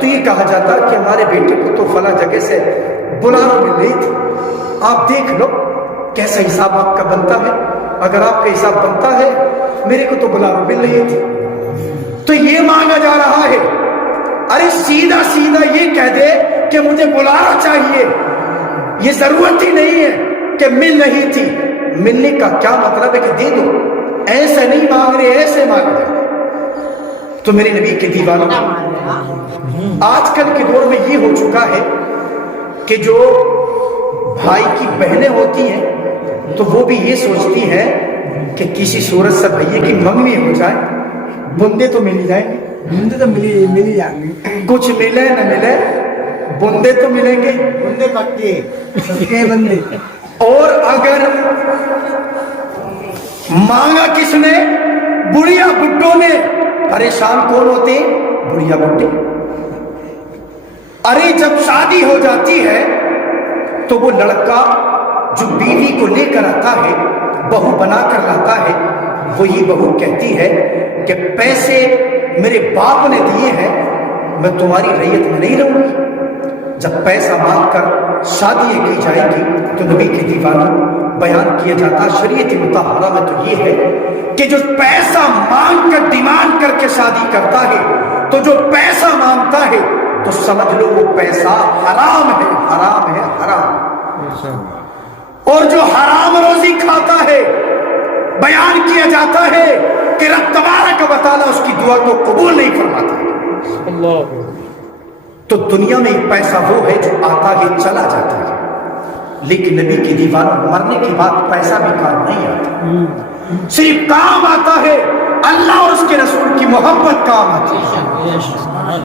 تو یہ کہا جاتا کہ ہمارے بیٹے کو تو فلاں جگہ سے بلارو مل رہی تھی، آپ دیکھ لو کیسا حساب آپ کا بنتا ہے، اگر آپ کا حساب بنتا ہے میرے کو تو بلارو مل رہی تھی۔ تو یہ مانگا جا رہا ہے، ارے سیدھا سیدھا یہ کہہ دے کہ مجھے بلارو چاہیے، یہ ضرورت ہی نہیں ہے کہ مل رہی تھی۔ ملنے کا کیا مطلب ہے کہ دے دو، ایسے نہیں مانگ رہے، ایسے مانگ رہے۔ تو میرے نبی کے دیوانوں، آج کل کے دور میں یہ ہو چکا ہے کہ جو بھائی کی بہنیں ہوتی ہیں تو وہ بھی یہ سوچتی ہیں کہ کسی صورت سے بھائیے کی منگنی ہو جائے، بندے تو مل جائیں گے، بندے تو ملی جائیں گے، کچھ ملے نہ ملے بندے تو ملیں گے، بندے پکے سکے بندے۔ اور اگر مانگا کس نے، بڑھیا بڈھوں نے، پریشان کون ہوتے ہیں؟ بڑھیا بڈھے۔ ارے جب شادی ہو جاتی ہے تو وہ لڑکا جو بیوی کو لے کر آتا ہے، بہو بنا کر لاتا ہے، وہی بہو کہتی ہے کہ پیسے میرے باپ نے دیے ہیں، میں تمہاری رعیت میں نہیں رہوں گی۔ جب پیسہ مانگ کر شادی کی جائے گی تو نبی کے دیوانوں بیان کیا جاتا شریعت مطہرہ میں تو یہ ہے کہ جو پیسہ مانگ کر ڈیمانڈ کر کے شادی کرتا ہے، تو جو پیسہ مانگتا ہے تو سمجھ لو وہ پیسہ حرام ہے، حرام ہے، حرام۔ اور جو حرام روزی کھاتا ہے، بیان کیا جاتا ہے کہ رب تبارک و تعالیٰ اس کی دعا کو قبول نہیں فرماتا۔ اللہ۔ تو دنیا میں پیسہ وہ ہے جو آتا ہے چلا جاتا ہے، لیکن نبی کے دیوانوں مرنے کے بعد پیسہ بھی کام نہیں آتا، صرف کام آتا ہے اللہ اور اس کے رسول کی محبت کام آتی ہے۔